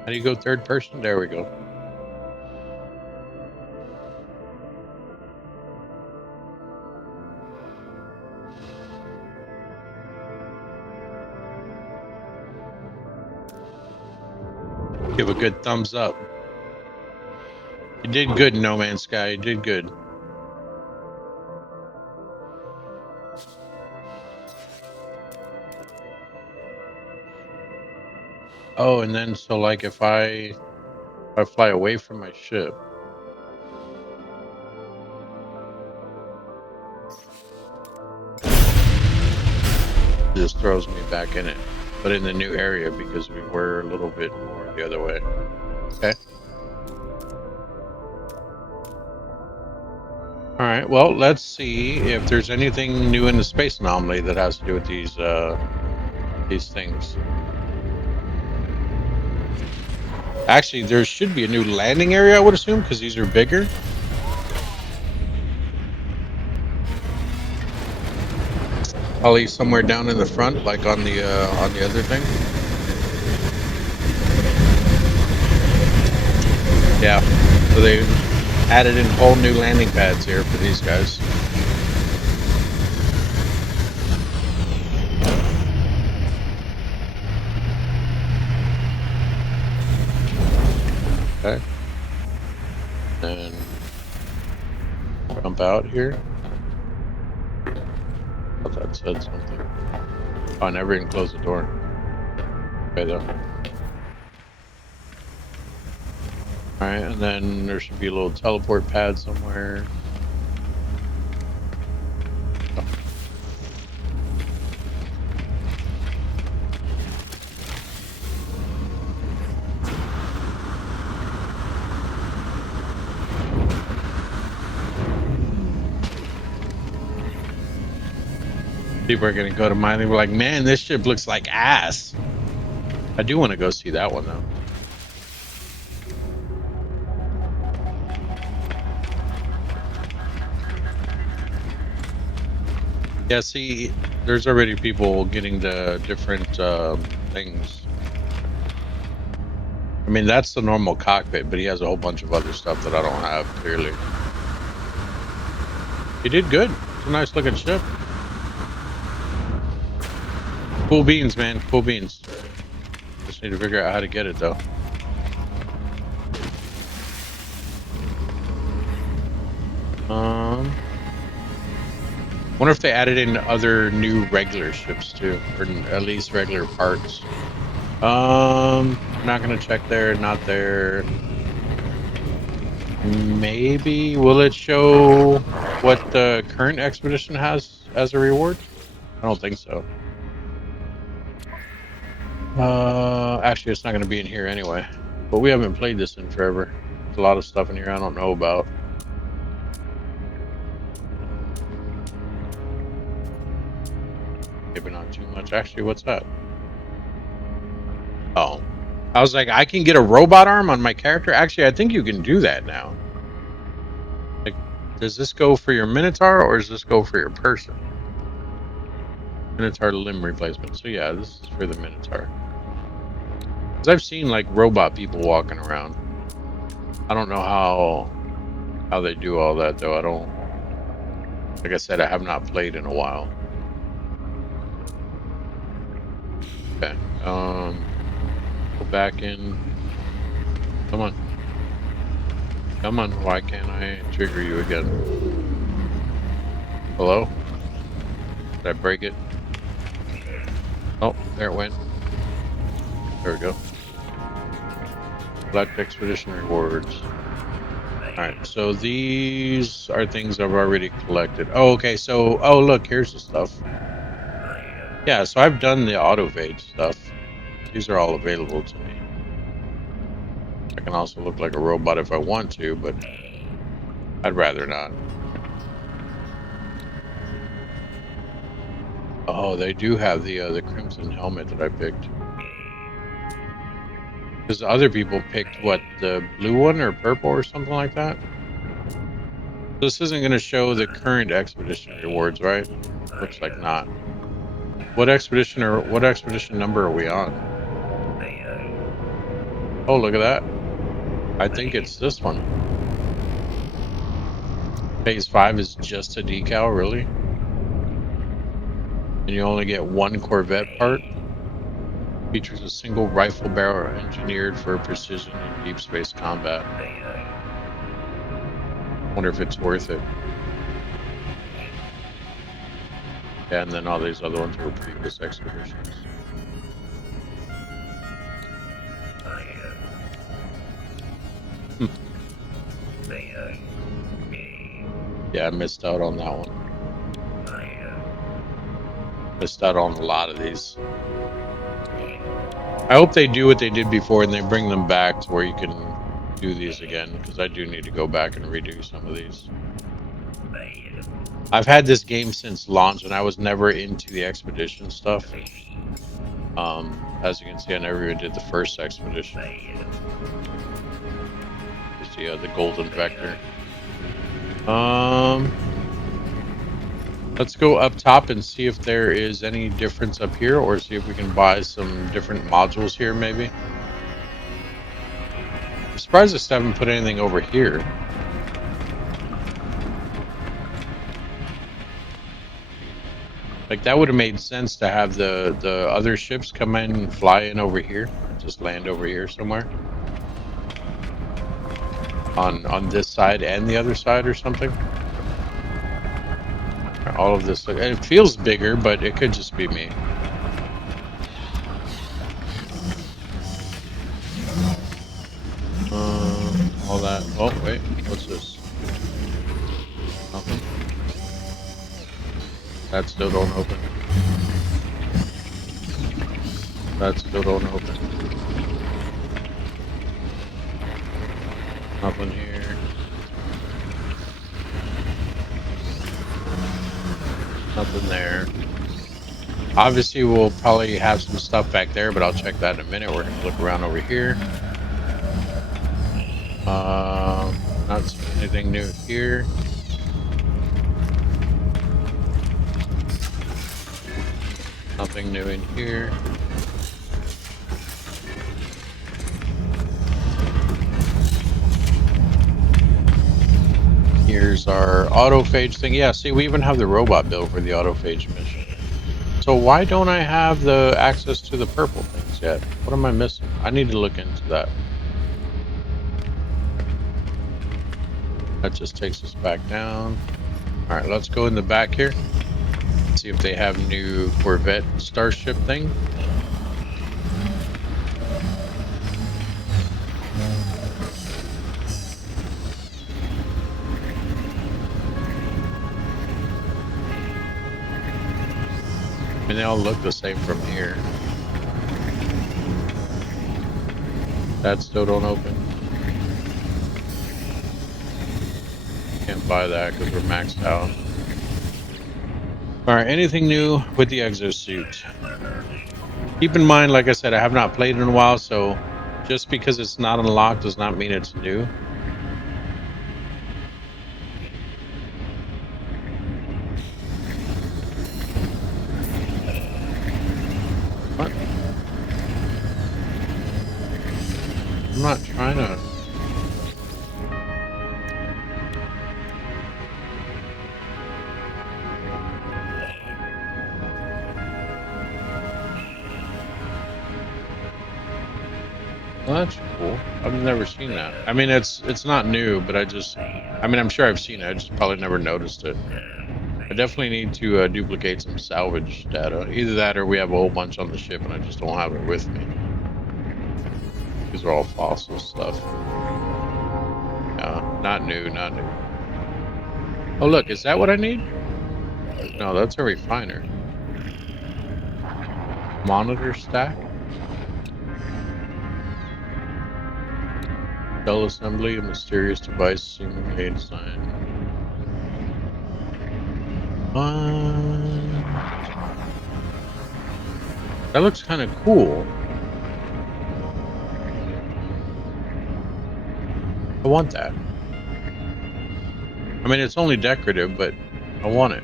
How do you go third person? There we go. Give a good thumbs up. You did good, No Man's Sky. You did good. Oh, and then so like if I fly away from my ship, it just throws me back in it, but in the new area because we were a little bit more the other way. Okay. All right. Well, let's see if there's anything new in the space anomaly that has to do with these things. Actually, there should be a new landing area, I would assume, because these are bigger. Probably somewhere down in the front, like on the other thing. Yeah. So they added in whole new landing pads here for these guys. Okay. And jump out here. I thought that said something. Oh, I never even closed the door. Okay, though. All right, and then there should be a little teleport pad somewhere. Oh. People are gonna go to mine. They were like, "Man, this ship looks like ass." I do want to go see that one though. Yeah, see, there's already people getting the different things. I mean, that's the normal cockpit, but he has a whole bunch of other stuff that I don't have, clearly. He did good. It's a nice looking ship. Cool beans, man. Cool beans. Just need to figure out how to get it, though. Wonder if they added in other new regular ships, too. Or at least regular parts. Not gonna check there. Not there. Maybe. Will it show what the current expedition has as a reward? I don't think so. Actually, it's not going to be in here anyway. But we haven't played this in forever. There's a lot of stuff in here I don't know about. Maybe not too much. Actually, what's that? Oh. I was like, I can get a robot arm on my character? Actually, I think you can do that now. Like, does this go for your Minotaur or does this go for your person? Minotaur limb replacement. So yeah, this is for the Minotaur. Because I've seen like robot people walking around. I don't know how they do all that though. I don't. Like I said, I have not played in a while. Okay. Go back in. Come on. Come on. Why can't I trigger you again? Hello? Did I break it? Oh, there it went. There we go. Select expedition rewards. Alright, so these are things I've already collected. Oh, okay, so, oh, look, here's the stuff. Yeah, so I've done the auto-evade stuff. These are all available to me. I can also look like a robot if I want to, but I'd rather not. Oh, they do have the crimson helmet that I picked. Because other people picked, what, the blue one or purple or something like that? This isn't going to show the current expedition rewards, right? Looks like not. What expedition number are we on? Oh, look at that. I think it's this one. Phase 5 is just a decal, really? And you only get one Corvette part? Features a single rifle barrel engineered for precision in deep space combat. Wonder if it's worth it. Yeah, and then all these other ones were previous expeditions. Yeah, I missed out on that one. Missed out on a lot of these. I hope they do what they did before and they bring them back to where you can do these again, because I do need to go back and redo some of these. I've had this game since launch and I was never into the expedition stuff. As you can see, I never even did the first expedition. The golden vector. Let's go up top and see if there is any difference up here, or see if we can buy some different modules here, maybe. I'm surprised they haven't put anything over here. Like, that would have made sense to have the other ships come in and fly in over here. Just land over here somewhere. On this side and the other side or something. All of this, it feels bigger, but it could just be me. Oh, wait. What's this? Nothing. That still don't open. That still don't open. Nothing here. Nothing there. Obviously, we'll probably have some stuff back there, but I'll check that in a minute. We're going to look around over here. Not seeing anything new here. Nothing new in here. Here's our autophage thing. Yeah, see, we even have the robot built for the autophage mission. So why don't I have the access to the purple things yet? What am I missing? I need to look into that. That just takes us back down. All right, let's go in the back here. See if they have new Corvette Starship thing. I mean, they all look the same from here. That still don't open. Can't buy that because we're maxed out. All right, anything new with the exosuit? Keep in mind, like I said, I have not played in a while, so just because it's not unlocked does not mean it's new. What? I'm not trying to... Well, that's cool. I've never seen that. I mean, it's not new, but I mean, I'm sure I've seen it. I just probably never noticed it. I definitely need to duplicate some salvage data. Either that or we have a whole bunch on the ship and I just don't have it with me. These are all fossil stuff. Not new, not new. Oh, look, is that what I need? No, that's a refiner. Monitor stack? Shell assembly, a mysterious device seemingly designed. That looks kind of cool. I want that. I mean, it's only decorative, but I want it.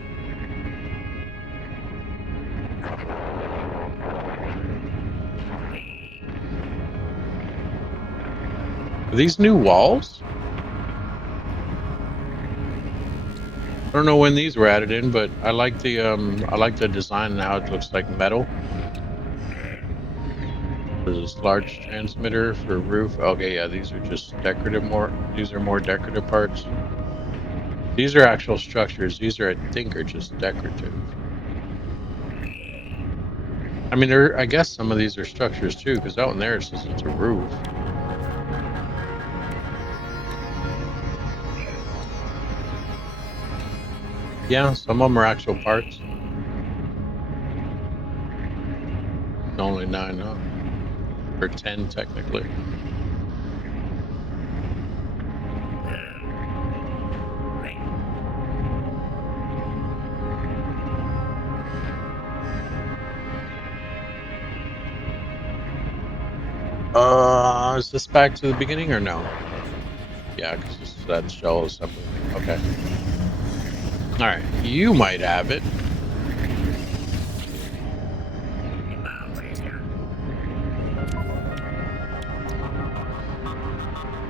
Are these new walls? I don't know when these were added in, but I like the design and how it looks like metal. There's this large transmitter for roof. Okay, yeah, these are just decorative these are more decorative parts. These are actual structures. These are, I think, are just decorative. I mean, I guess some of these are structures too, because out in there it says it's a roof. Yeah, some of them are actual parts. Only 9, huh? Or 10 technically. Is this back to the beginning or no? Yeah, because that shell assembly thing. Okay. All right, you might have it.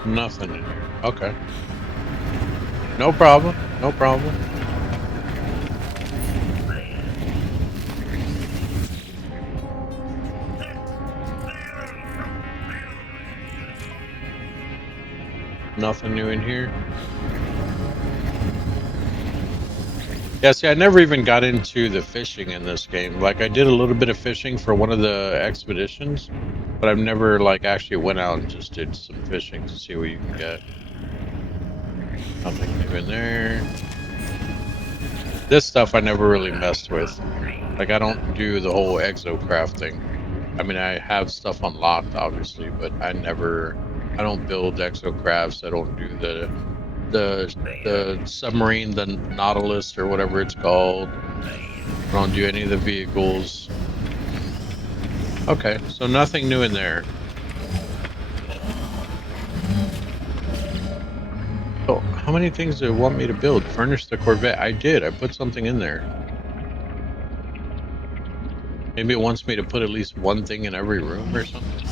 Nothing in here. Okay. No problem. No problem. Nothing new in here. Yeah, see, I never even got into the fishing in this game. Like, I did a little bit of fishing for one of the expeditions, but I've never, like, actually went out and just did some fishing to see what you can get. Nothing new in there. This stuff I never really messed with. Like, I don't do the whole exocraft thing. I mean, I have stuff unlocked, obviously, but I don't build exocrafts. I don't do the submarine, the Nautilus or whatever it's called. I don't do any of the vehicles. Okay, so nothing new in there. Oh, how many things do it want me to build? Furnish the Corvette. I did. I put something in there. Maybe it wants me to put at least one thing in every room or something.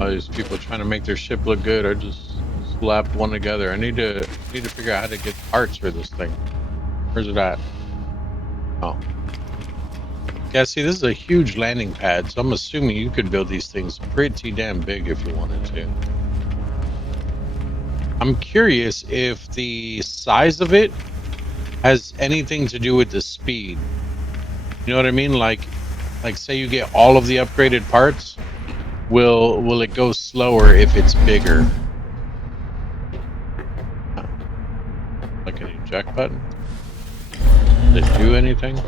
All these people trying to make their ship look good. I just slapped one together. I need to figure out how to get parts for this thing. Where's it at? Oh. Yeah, see, this is a huge landing pad, so I'm assuming you could build these things pretty damn big if you wanted to. I'm curious if the size of it has anything to do with the speed. You know what I mean? Like say you get all of the upgraded parts, will it go slower if it's bigger? Like an eject button? Does it do anything?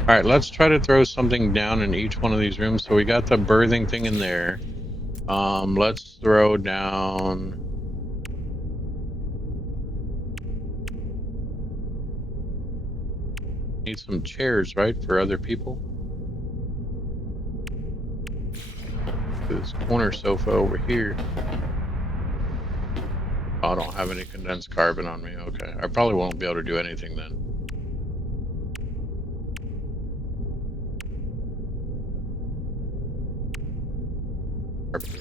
Alright, let's try to throw something down in each one of these rooms. So we got the birthing thing in there. Let's throw down... Need some chairs, right, for other people? This corner sofa over here. Oh, I don't have any condensed carbon on me. Okay, I probably won't be able to do anything then.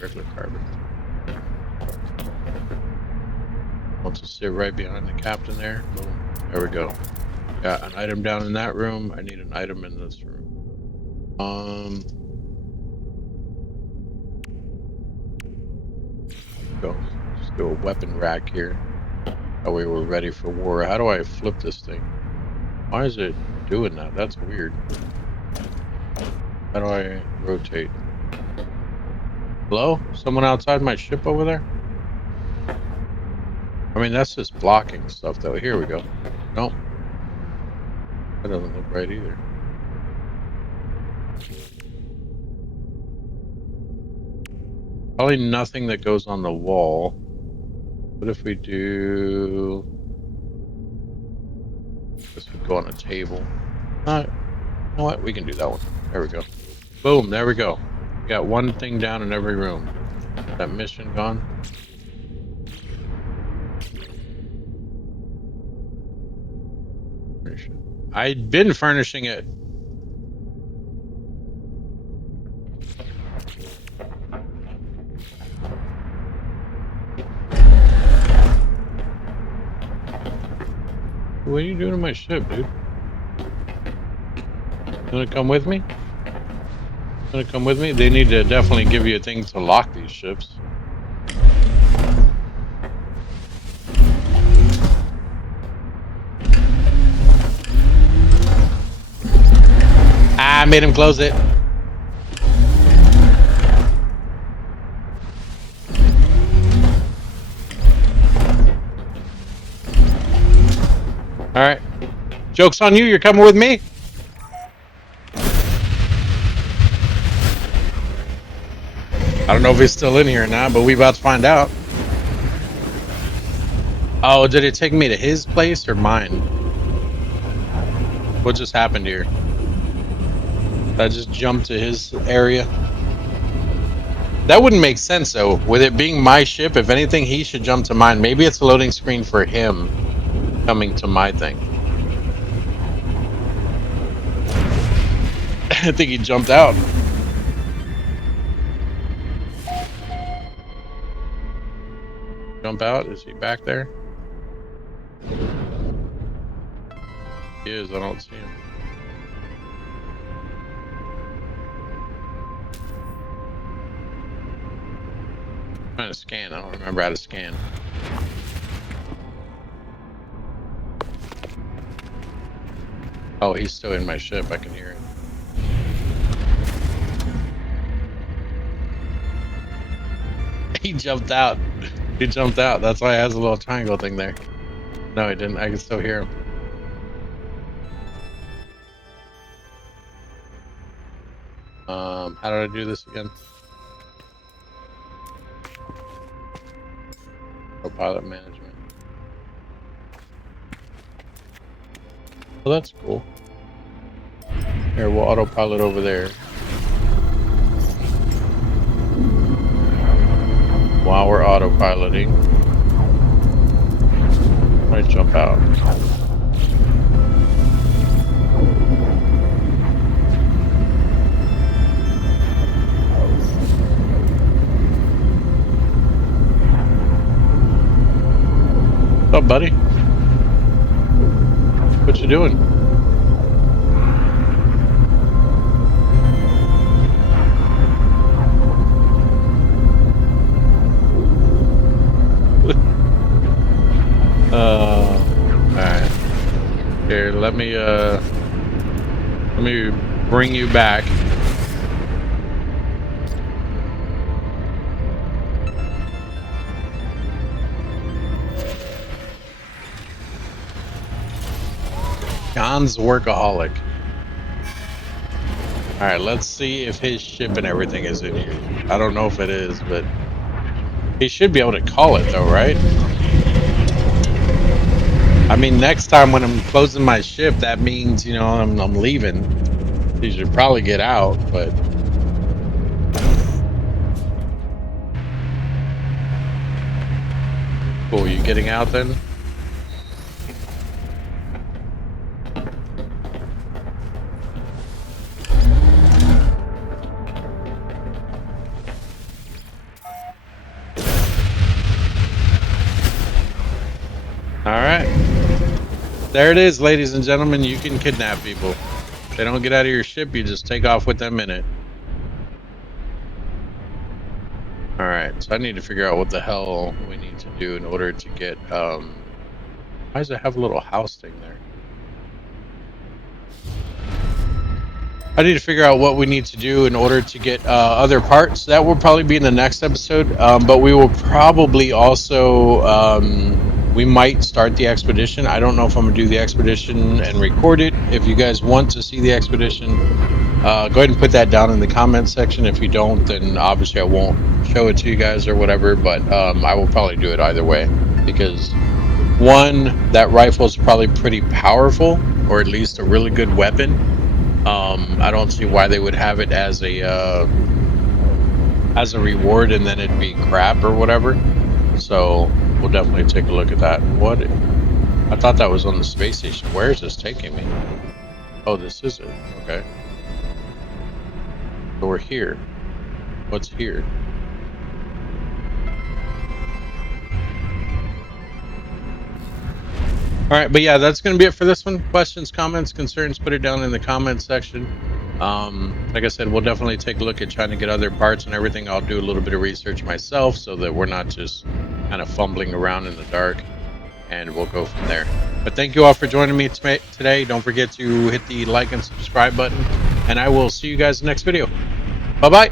Regular carbon. Wants to sit right behind the captain there. Boom. There we go. Got an item down in that room. I need an item in this room. Go. Just do a weapon rack here. That way we're ready for war. How do I flip this thing? Why is it doing that? That's weird. How do I rotate? Hello? Someone outside my ship over there? I mean, that's just blocking stuff, though. Here we go. Nope. That doesn't look right either. Probably nothing that goes on the wall. What if we do... This would go on a table. You know what? We can do that one. There we go. Boom, there we go. We got one thing down in every room. That mission gone? I'd been furnishing it. What are you doing to my ship, dude? You wanna come with me? You wanna come with me? They need to definitely give you a thing to lock these ships. I made him close it. Alright. Joke's on you, you're coming with me? I don't know if he's still in here or not, but we about to find out. Oh, did it take me to his place or mine? What just happened here? Did I just jump to his area? That wouldn't make sense, though. With it being my ship, if anything, he should jump to mine. Maybe it's a loading screen for him coming to my thing. I think he jumped out. Jump out? Is he back there? He is. I don't see him. to scan. I don't remember how to scan. Oh, he's still in my ship. I can hear him. He jumped out. He jumped out. That's why it has a little triangle thing there. No, he didn't. I can still hear him. How did I do this again? Pilot management. Well, that's cool. Here, we'll autopilot over there. While we're autopiloting, I jump out. What's up, buddy? What you doing? Alright. Here, let me bring you back. John's workaholic. Alright, let's see if his ship and everything is in here. I don't know if it is, but he should be able to call it though, right? I mean, next time when I'm closing my ship, that means, you know, I'm leaving. He should probably get out, but... Cool, you getting out then? Alright. There it is, ladies and gentlemen. You can kidnap people. If they don't get out of your ship, you just take off with them in it. Alright, so I need to figure out what the hell we need to do in order to get, why does it have a little house thing there? I need to figure out what we need to do in order to get other parts. That will probably be in the next episode, but we will probably also, we might start the expedition. I don't know if I'm going to do the expedition and record it. If you guys want to see the expedition, go ahead and put that down in the comments section. If you don't, then obviously I won't show it to you guys or whatever, but I will probably do it either way. Because, one, that rifle is probably pretty powerful, or at least a really good weapon. I don't see why they would have it as a reward and then it'd be crap or whatever. So we'll definitely take a look at that. What? I thought that was on the space station. Where is this taking me? Oh, this is it. Okay. So we're here. What's here? Alright, but yeah, that's going to be it for this one. Questions, comments, concerns, put it down in the comments section. Like I said, we'll definitely take a look at trying to get other parts and everything. I'll do a little bit of research myself so that we're not just kind of fumbling around in the dark, and we'll go from there. But thank you all for joining me today. Don't forget to hit the like and subscribe button, and I will see you guys in the next video. Bye-bye.